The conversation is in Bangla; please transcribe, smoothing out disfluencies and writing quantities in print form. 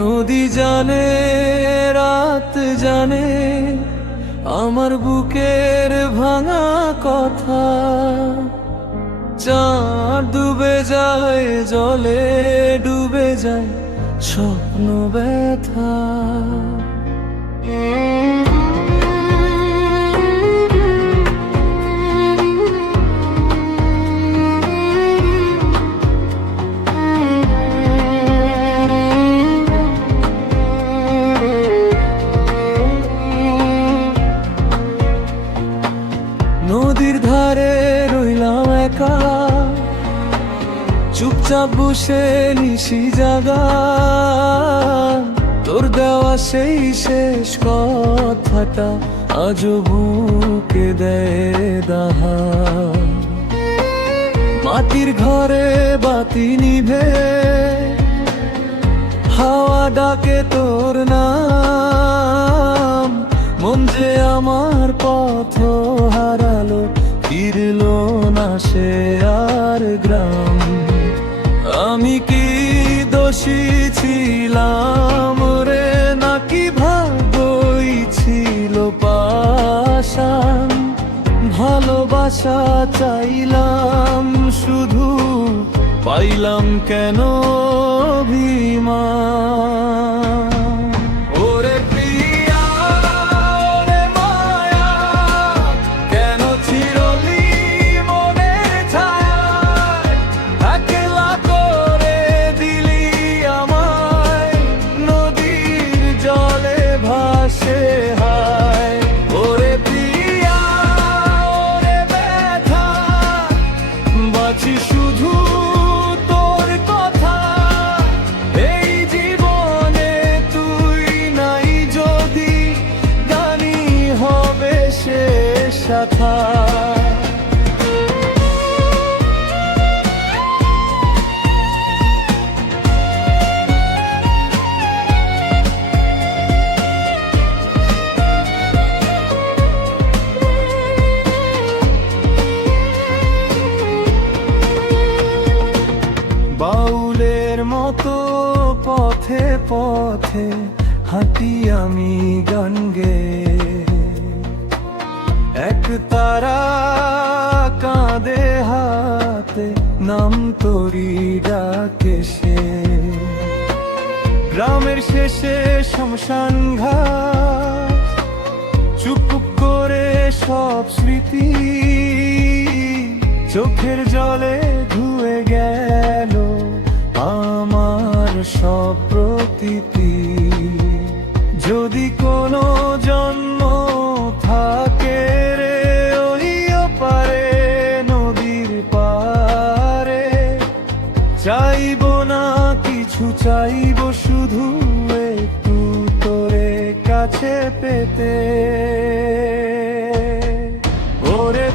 নদী জানে, রাত জানে আমার বুকের ভাঙা কথা। চাঁদ ডুবে যায় জলে, ডুবে যায় স্বপ্ন ব্যথা। নদীর ধারে রইলাম একা, চুপচাপ বসে নিশি জাগা। তোর দেওয়া সেই শেষ কথাটা আজও বুকে দেয় দাহা। মাটির ঘরে বাতি নিভে, হাওয়া ডাকে তোর নাম। মন যে আমার পথ হারালো, ফিরলো না সে আর গ্রাম। আমি কি দোষী ছিলাম রে, নাকি ভাগ্যই ছিল পাশান? ভালোবাসা চাইলাম শুধু, পাইলাম কেন অভিমান? ওরে প্রিয়া, ওরে মায়া, কেন চিরলি মনের ছায়ায় একলা করে দিলি আমায়? নদীর জলে ভাসে হায়। ওরে প্রিয়া, ওরে ব্যথা, বাঁচি শুধু তোর কথা। এই জীবনে তুই নাই যদি, গানি হবে শেষ কথা। বাউলের মতো পথে পথে হাঁটি আমি গান গেয়ে। এক তারা কাঁদে হাতে, নাম তোরি ডাকে সে। গ্রামের শেষে শ্মশান ঘাট, চুপ করে সব স্মৃতি চোখের জলে ধুয়ে গেল আমার সব প্রতীতি। যদি কোনো জন্ম থাকে রে ওই পারে, নদীর পারে, চাইব না কিছু, চাইব শুধু একটু তোরে কাছে পেতে। ওরে